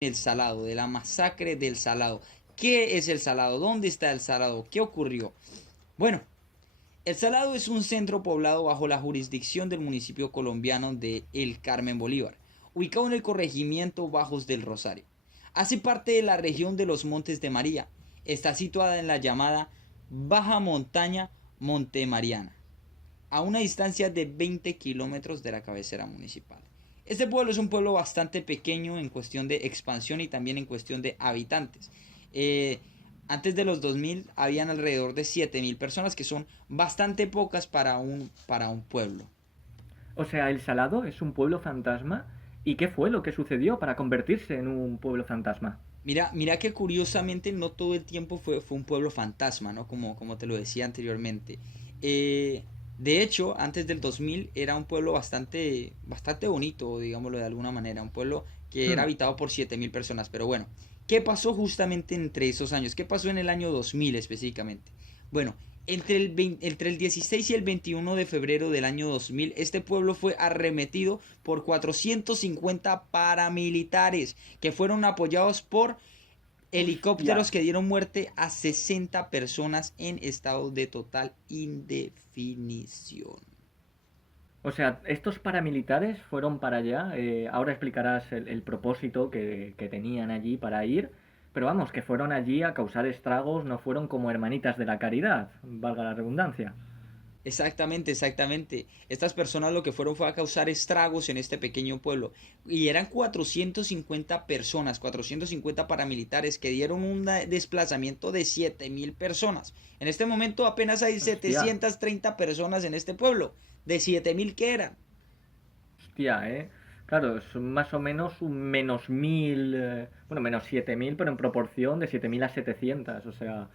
El Salado, de la masacre del Salado. ¿Qué es el Salado? ¿Dónde está el Salado? ¿Qué ocurrió? Bueno, el Salado es un centro poblado bajo la jurisdicción del municipio colombiano de El Carmen Bolívar, ubicado en el corregimiento Bajos del Rosario. Hace parte de la región de los Montes de María. Está situada en la llamada Baja Montaña Montemariana, a una distancia de 20 kilómetros de la cabecera municipal. Este pueblo es un pueblo bastante pequeño en cuestión de expansión y también en cuestión de habitantes. Eh, Antes de los 2000 habían alrededor de 7000 personas, que son bastante pocas para un pueblo. O sea, El Salado es un pueblo fantasma. ¿Y qué fue lo que sucedió para convertirse en un pueblo fantasma? Mira que curiosamente no todo el tiempo fue un pueblo fantasma, ¿no? Como te lo decía anteriormente. Eh, de hecho, antes del 2000 era un pueblo bastante bonito, digámoslo de alguna manera. Un pueblo que era Hmm, habitado por 7000 personas. Pero bueno, ¿qué pasó justamente entre esos años? ¿Qué pasó en el año 2000 específicamente? Bueno, entre el 16 y el 21 de febrero del año 2000, este pueblo fue arremetido por 450 paramilitares que fueron apoyados por hostia. helicópteros que dieron muerte a 60 personas en estado de total indefinición. O sea, estos paramilitares fueron para allá. Ahora explicarás el propósito que tenían allí para ir. Pero vamos, que fueron allí a causar estragos, no fueron como hermanitas de la caridad, valga la redundancia. Exactamente, exactamente. Estas personas lo que fueron fue a causar estragos en este pequeño pueblo. Y eran 450 personas, 450 paramilitares que dieron un desplazamiento de 7000 personas. En este momento apenas hay Hostia, 730 personas en este pueblo. De 7000 que eran. hostia, ¿eh? Claro, es más o menos un menos 1000, bueno, menos 7000, pero en proporción de 7000 a 700. O sea,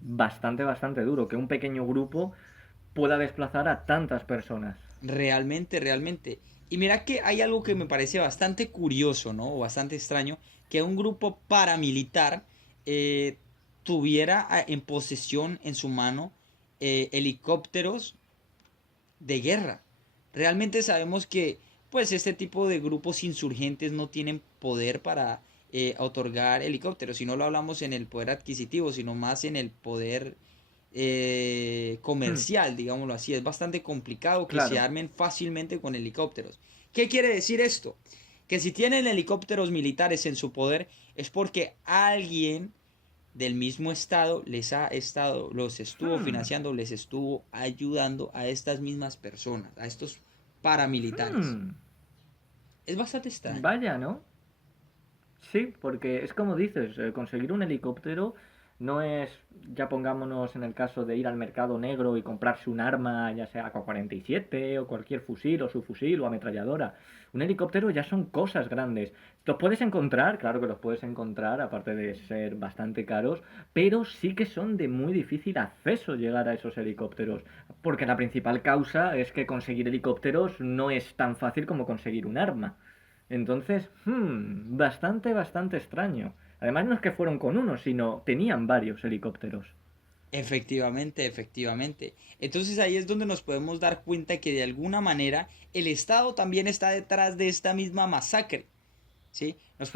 bastante, bastante duro que un pequeño grupo pueda desplazar a tantas personas. Realmente, realmente. Y mira que hay algo que me parece bastante curioso, ¿no? O bastante extraño, que un grupo paramilitar eh, tuviera en posesión en su mano helicópteros de guerra. Realmente sabemos que, pues, este tipo de grupos insurgentes no tienen poder para otorgar helicópteros. Si no lo hablamos en el poder adquisitivo, sino más en el poder Hmm, comercial, digámoslo así. Es bastante complicado que se claro. armen fácilmente con helicópteros. ¿Qué quiere decir esto? Que si tienen helicópteros militares en su poder es porque alguien del mismo estado los estuvo Hmm, financiando, les estuvo ayudando a estas mismas personas, a estos paramilitares. hmm. Es bastante extraño. Vaya, ¿no? Sí, porque es como dices, conseguir un helicóptero no es, ya pongámonos en el caso de ir al mercado negro y comprarse un arma, ya sea AK-47 o cualquier fusil o subfusil o ametralladora. Un helicóptero ya son cosas grandes. Los puedes encontrar, claro que los puedes encontrar, aparte de ser bastante caros, pero sí que son de muy difícil acceso llegar a esos helicópteros. Porque la principal causa es que conseguir helicópteros no es tan fácil como conseguir un arma. Entonces, bastante, bastante extraño. Además, no es que fueron con uno, sino tenían varios helicópteros. Efectivamente, efectivamente. Entonces ahí es donde nos podemos dar cuenta que de alguna manera el Estado también está detrás de esta misma masacre. ¿Sí? Nos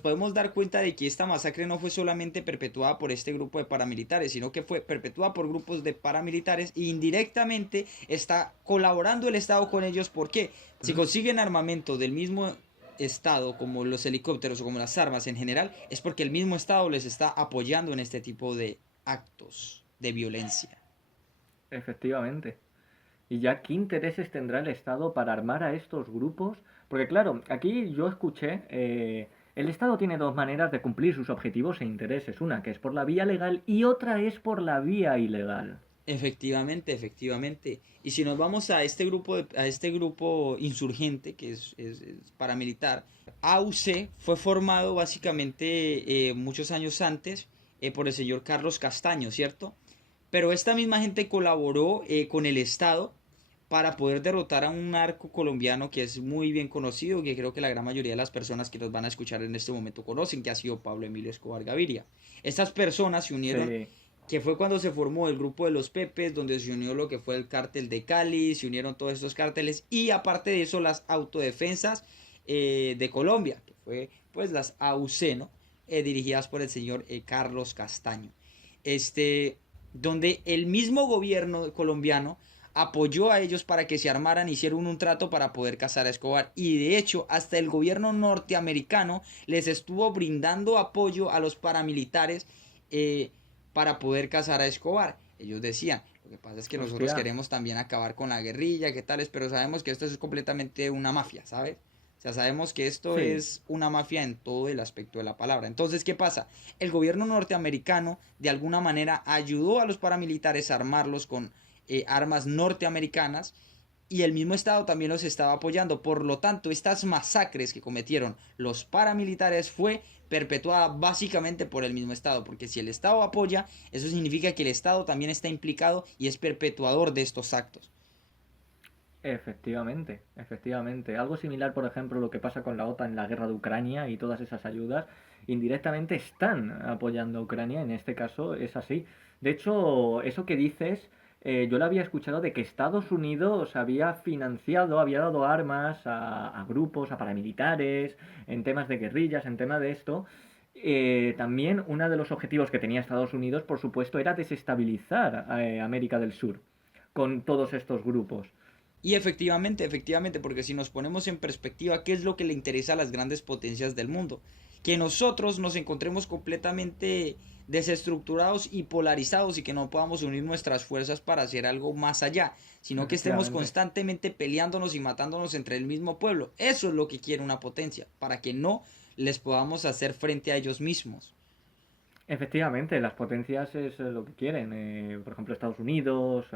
podemos dar cuenta de que esta masacre no fue solamente perpetuada por este grupo de paramilitares, sino que fue perpetuada por grupos de paramilitares e indirectamente está colaborando el Estado con ellos. ¿Por qué? Si consiguen armamento del mismo Estado, como los helicópteros o como las armas en general, es porque el mismo Estado les está apoyando en este tipo de actos de violencia. Efectivamente. ¿Y ya qué intereses tendrá el Estado para armar a estos grupos? Porque claro, aquí yo escuché, el Estado tiene dos maneras de cumplir sus objetivos e intereses. Una que es por la vía legal y otra es por la vía ilegal. Efectivamente, efectivamente. Y si nos vamos a a este grupo insurgente, que es paramilitar, AUC fue formado básicamente muchos años antes por el señor Carlos Castaño, ¿cierto? Pero esta misma gente colaboró con el Estado para poder derrotar a un narco colombiano que es muy bien conocido, que creo que la gran mayoría de las personas que nos van a escuchar en este momento conocen, que ha sido Pablo Emilio Escobar Gaviria. Estas personas se unieron, Sí. que fue cuando se formó el grupo de los Pepes, donde se unió lo que fue el cártel de Cali, se unieron todos estos cárteles y aparte de eso las autodefensas de Colombia, que fue pues las AUC, ¿no? Dirigidas por el señor Carlos Castaño. Donde el mismo gobierno colombiano apoyó a ellos para que se armaran, hicieron un trato para poder cazar a Escobar. Y de hecho, hasta el gobierno norteamericano les estuvo brindando apoyo a los paramilitares para poder cazar a Escobar. Ellos decían, lo que pasa es que nosotros Hostia. queremos también acabar con la guerrilla, qué tales, pero sabemos que esto es completamente una mafia, ¿sabes? O sea, sabemos que esto Sí, es una mafia en todo el aspecto de la palabra. Entonces, ¿qué pasa? El gobierno norteamericano de alguna manera ayudó a los paramilitares a armarlos con armas norteamericanas y el mismo Estado también los estaba apoyando. Por lo tanto, estas masacres que cometieron los paramilitares fue perpetuada básicamente por el mismo Estado, porque si el Estado apoya, eso significa que el Estado también está implicado y es perpetuador de estos actos. efectivamente, efectivamente. Algo similar, por ejemplo, lo que pasa con la OTAN en la guerra de Ucrania y todas esas ayudas, indirectamente están apoyando a Ucrania, en este caso es así. De hecho, eso que dices, yo lo había escuchado de que Estados Unidos había financiado, había dado armas a grupos, a paramilitares, en temas de guerrillas, en tema de esto. También uno de los objetivos que tenía Estados Unidos, por supuesto, era desestabilizar América del Sur con todos estos grupos. Y efectivamente, efectivamente, porque si nos ponemos en perspectiva, ¿qué es lo que le interesa a las grandes potencias del mundo? Que nosotros nos encontremos completamente desestructurados y polarizados y que no podamos unir nuestras fuerzas para hacer algo más allá, sino que estemos Efectivamente. constantemente peleándonos y matándonos entre el mismo pueblo. Eso es lo que quiere una potencia, para que no les podamos hacer frente a ellos mismos. Efectivamente, las potencias es lo que quieren. Por ejemplo, Estados Unidos,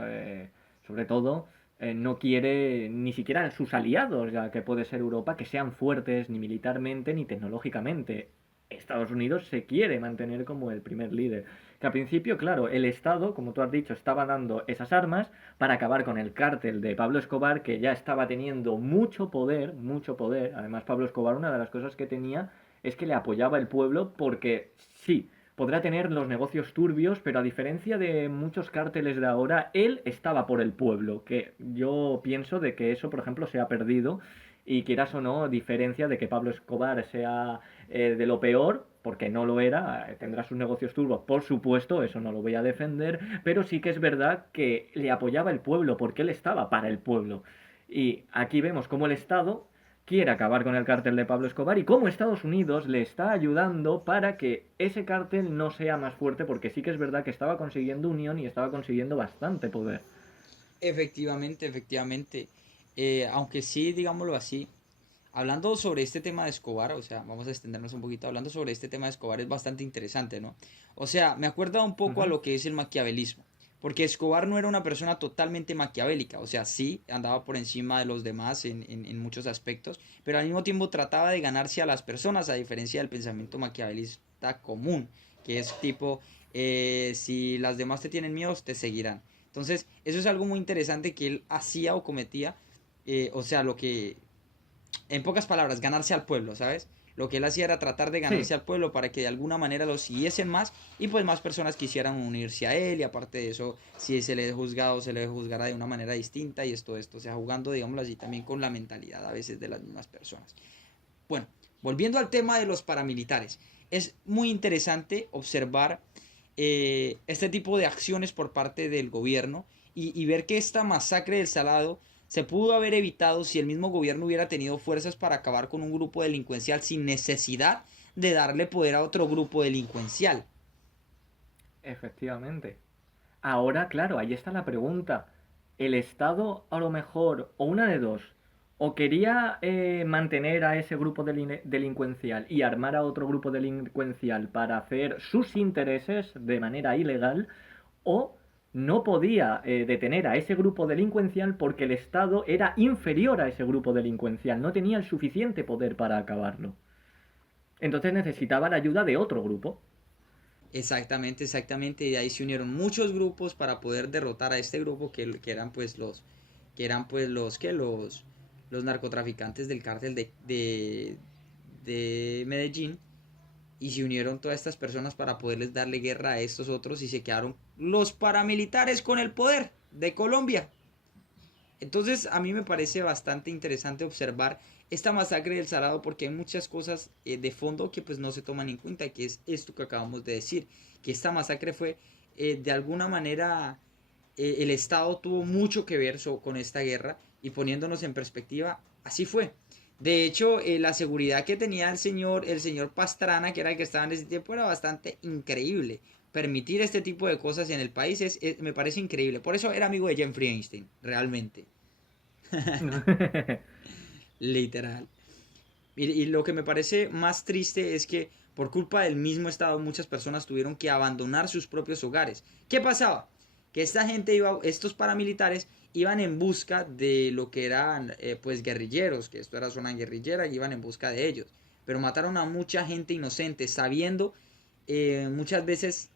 sobre todo, no quiere ni siquiera sus aliados, ya que puede ser Europa, que sean fuertes ni militarmente ni tecnológicamente. Estados Unidos se quiere mantener como el primer líder. Que al principio, claro, el Estado, como tú has dicho, estaba dando esas armas para acabar con el cártel de Pablo Escobar, que ya estaba teniendo mucho poder, mucho poder. Además, Pablo Escobar, una de las cosas que tenía es que le apoyaba el pueblo porque sí, podrá tener los negocios turbios, pero a diferencia de muchos cárteles de ahora, él estaba por el pueblo, que yo pienso de que eso, por ejemplo, se ha perdido y quieras o no, diferencia de que Pablo Escobar sea de lo peor, porque no lo era, tendrá sus negocios turbios, por supuesto, eso no lo voy a defender, pero sí que es verdad que le apoyaba el pueblo, porque él estaba para el pueblo. Y aquí vemos cómo el Estado quiere acabar con el cártel de Pablo Escobar y cómo Estados Unidos le está ayudando para que ese cártel no sea más fuerte, porque sí que es verdad que estaba consiguiendo unión y estaba consiguiendo bastante poder. Efectivamente, efectivamente. Aunque sí, digámoslo así, hablando sobre este tema de Escobar, o sea, vamos a extendernos un poquito hablando sobre este tema de Escobar, es bastante interesante, ¿no? O sea, me acuerda un Uh poco a -huh. lo que es el maquiavelismo, porque Escobar no era una persona totalmente maquiavélica, o sea, sí, andaba por encima de los demás en muchos aspectos, pero al mismo tiempo trataba de ganarse a las personas, a diferencia del pensamiento maquiavelista común, que es tipo, si las demás te tienen miedo, te seguirán. Entonces, eso es algo muy interesante que él hacía o cometía, o sea, lo que en pocas palabras, ganarse al pueblo, ¿sabes? Lo que él hacía era tratar de Sí, ganarse al pueblo para que de alguna manera lo siguiesen más y pues más personas quisieran unirse a él y aparte de eso, si se le juzgado, se le juzgara de una manera distinta y esto, o sea, jugando, digámoslo así, también con la mentalidad a veces de las mismas personas. Bueno, volviendo al tema de los paramilitares, es muy interesante observar este tipo de acciones por parte del gobierno y ver que esta masacre del Salado se pudo haber evitado si el mismo gobierno hubiera tenido fuerzas para acabar con un grupo delincuencial sin necesidad de darle poder a otro grupo delincuencial. efectivamente. Ahora, claro, ahí está la pregunta. El Estado, a lo mejor, o una de dos, o quería mantener a ese grupo delincuencial y armar a otro grupo delincuencial para hacer sus intereses de manera ilegal, o no podía detener a ese grupo delincuencial porque el Estado era inferior a ese grupo delincuencial, no tenía el suficiente poder para acabarlo. Entonces necesitaba la ayuda de otro grupo. Exactamente, exactamente. Y de ahí se unieron muchos grupos para poder derrotar a este grupo que eran pues los narcotraficantes del cártel de Medellín. Y se unieron todas estas personas para poderles darle guerra a estos otros y se quedaron los paramilitares con el poder de Colombia. Entonces a mí me parece bastante interesante observar esta masacre del Salado porque hay muchas cosas de fondo que pues no se toman en cuenta, que es esto que acabamos de decir, que esta masacre fue de alguna manera el Estado tuvo mucho que ver con esta guerra y poniéndonos en perspectiva, así fue. De hecho, la seguridad que tenía el señor Pastrana, que era el que estaba en ese tiempo, era bastante increíble. Permitir este tipo de cosas en el país me parece increíble. Por eso era amigo de Jeffrey Einstein, realmente. Literal. Y lo que me parece más triste es que por culpa del mismo Estado muchas personas tuvieron que abandonar sus propios hogares. ¿Qué pasaba? Que esta gente iba, estos paramilitares iban en busca de lo que eran pues guerrilleros, que esto era zona guerrillera, y iban en busca de ellos. Pero mataron a mucha gente inocente sabiendo muchas veces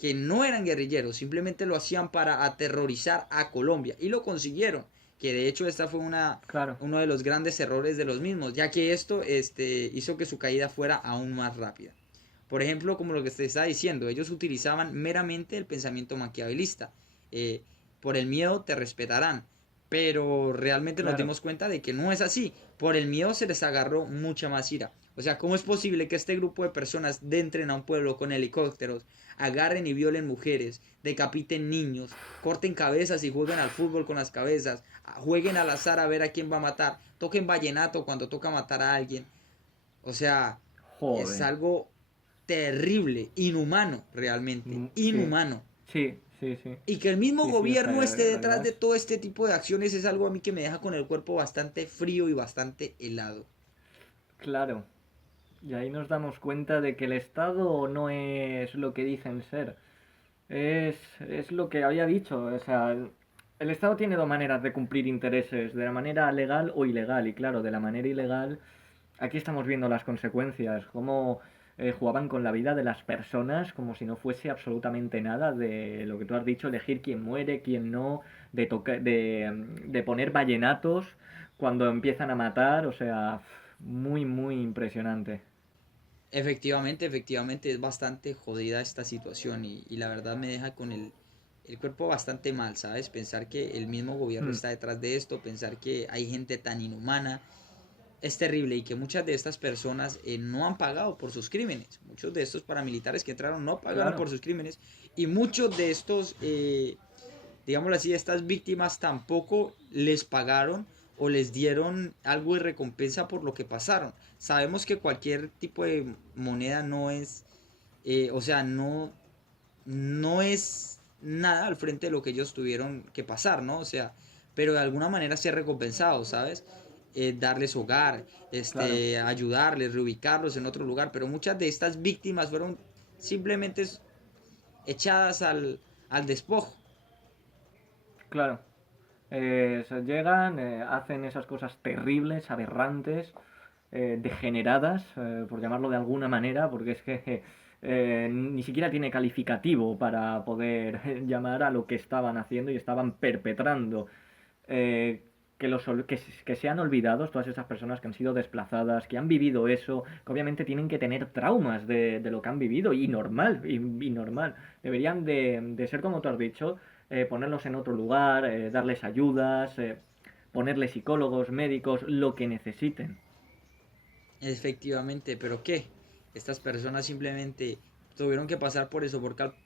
que no eran guerrilleros, simplemente lo hacían para aterrorizar a Colombia y lo consiguieron, que de hecho esta fue Claro, uno de los grandes errores de los mismos, ya que esto hizo que su caída fuera aún más rápida. Por ejemplo, como lo que te estaba diciendo, ellos utilizaban meramente el pensamiento maquiavelista. Eh, por el miedo te respetarán, pero realmente nos claro. dimos cuenta de que no es así. Por el miedo se les agarró mucha más ira. O sea, ¿cómo es posible que este grupo de personas entren a un pueblo con helicópteros, agarren y violen mujeres, decapiten niños, corten cabezas y jueguen al fútbol con las cabezas, jueguen al azar a ver a quién va a matar, toquen vallenato cuando toca matar a alguien? O sea, es Joder. algo terrible, inhumano realmente, Sí, inhumano. sí, sí, sí. Y que el mismo Sí, sí, o gobierno esté sea, detrás además, de todo este tipo de acciones es algo a mí que me deja con el cuerpo bastante frío y bastante helado. claro. Y ahí nos damos cuenta de que el Estado no es lo que dicen ser. Es lo que había dicho. O sea, el Estado tiene dos maneras de cumplir intereses, de la manera legal o ilegal. Y claro, de la manera ilegal, aquí estamos viendo las consecuencias, cómo jugaban con la vida de las personas como si no fuese absolutamente nada de lo que tú has dicho, elegir quién muere, quién no, de poner vallenatos cuando empiezan a matar. O sea, muy, muy impresionante. Efectivamente, efectivamente es bastante jodida esta situación y la verdad me deja con el cuerpo bastante mal, ¿sabes? Pensar que el mismo gobierno Hmm, está detrás de esto, pensar que hay gente tan inhumana, es terrible y que muchas de estas personas no han pagado por sus crímenes. Muchos de estos paramilitares que entraron no pagaron claro, por sus crímenes y muchos de estos digámoslo así, estas víctimas tampoco les pagaron o les dieron algo de recompensa por lo que pasaron. Sabemos que cualquier tipo de moneda no es, o sea, no es nada al frente de lo que ellos tuvieron que pasar, ¿no? O sea, pero de alguna manera ser recompensado, ¿sabes? Darles hogar, claro, ayudarles, reubicarlos en otro lugar, pero muchas de estas víctimas fueron simplemente echadas al despojo. claro. Se llegan, hacen esas cosas terribles, aberrantes, degeneradas, por llamarlo de alguna manera, porque es que ni siquiera tiene calificativo para poder llamar a lo que estaban haciendo y estaban perpetrando. Eh, que sean olvidados todas esas personas que han sido desplazadas, que han vivido eso, que obviamente tienen que tener traumas de lo que han vivido, y normal, y normal. Deberían de ser como tú has dicho, ponerlos en otro lugar, darles ayudas, ponerles psicólogos, médicos, lo que necesiten. Efectivamente, pero ¿qué? Estas personas simplemente tuvieron que pasar por eso,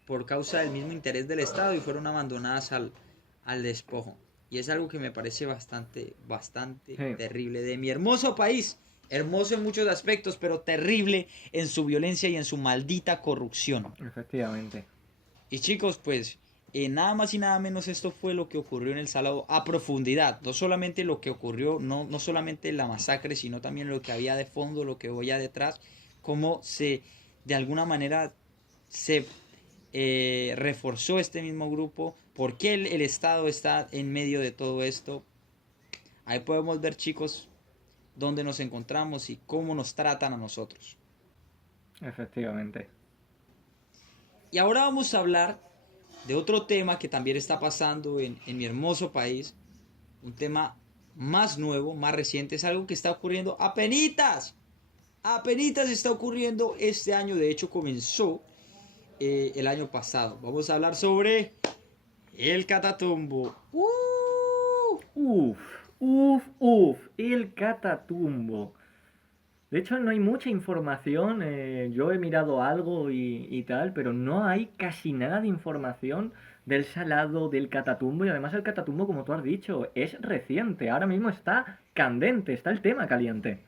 por causa del mismo interés del Estado y fueron abandonadas al despojo. Y es algo que me parece bastante, bastante Sí, terrible de mi hermoso país. Hermoso en muchos aspectos, pero terrible en su violencia y en su maldita corrupción. efectivamente. Y chicos, pues nada más y nada menos esto fue lo que ocurrió en el Salado a profundidad. No solamente lo que ocurrió, no solamente la masacre, sino también lo que había de fondo, lo que había detrás, cómo de alguna manera, se reforzó este mismo grupo, por qué el Estado está en medio de todo esto. Ahí podemos ver, chicos, dónde nos encontramos y cómo nos tratan a nosotros. Efectivamente. Y ahora vamos a hablar de otro tema que también está pasando en mi hermoso país, un tema más nuevo, más reciente, es algo que está ocurriendo apenitas está ocurriendo este año, de hecho comenzó el año pasado. Vamos a hablar sobre el Catatumbo. Uf, uf, el Catatumbo. De hecho, no hay mucha información. Yo he mirado algo y tal, pero no hay casi nada de información del Salado, del Catatumbo. Y además el Catatumbo, como tú has dicho, es reciente. Ahora mismo está candente, está el tema caliente.